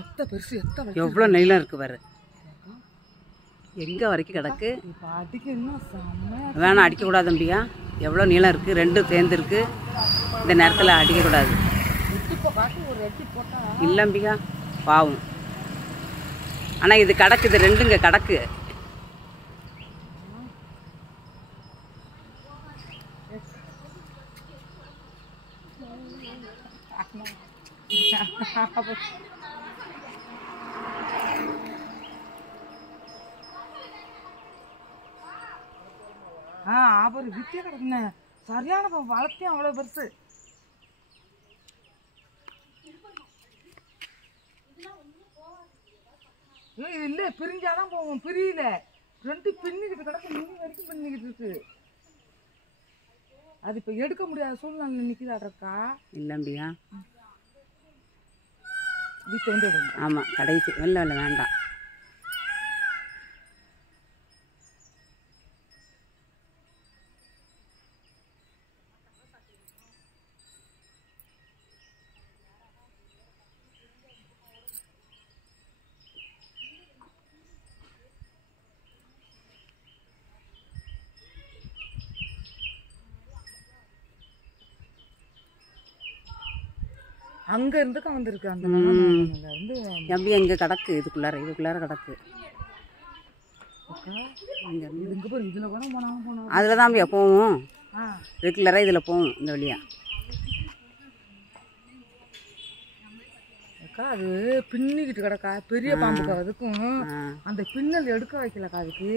எத்த பெருசு எத்த எவ்வளோ நீளம் இருக்கு பாரு. எங்கே வரைக்கும் கிடக்கு. வேணாம் அடிக்கக்கூடாது தம்பியா. எவ்வளோ நீளம் இருக்குது, ரெண்டும் சேர்ந்துருக்கு. இந்த நேரத்தில் அடிக்கக்கூடாது. இல்லம்பிக்கா பாவம். ஆனால் இது கிடக்குது, ரெண்டுங்க கிடக்கு. அப்புறம் வித்தியா கிடக்குண்ணே. சரியான வளர்த்தியும் அவ்வளோ பெருசு. இல்லை பிரிஞ்சாதான் போவோம், பிரியல. ரெண்டு பின்னிக்கிட்டு கிடக்கு, நுனி வரைக்கும் பின்னிக்கிட்டு இருக்கு. அது இப்போ எடுக்க முடியாத சூழ்நிலை நிற்கிதாட்றக்கா. இல்லம்பியா வீட்டை வந்து எடுங்க. ஆமாம் கடைசி வெள்ளை வெள்ளை வேண்டாம். அங்க இருந்துக்க வந்திருக்கு. அந்த எம்பி அங்கே கிடக்கு, இதுக்குள்ளார கிடக்கு. இதுல கூட போனோம். அதில் தான் போவோம். ரெகுலராக இதில் போவோம் இந்த வழியா. அது பின்னிக்கிட்டு கிடக்கா. பெரிய பாம்புக்கா அதுக்கும் அந்த பின்னல் எடுக்க வைக்கலக்கா அதுக்கு.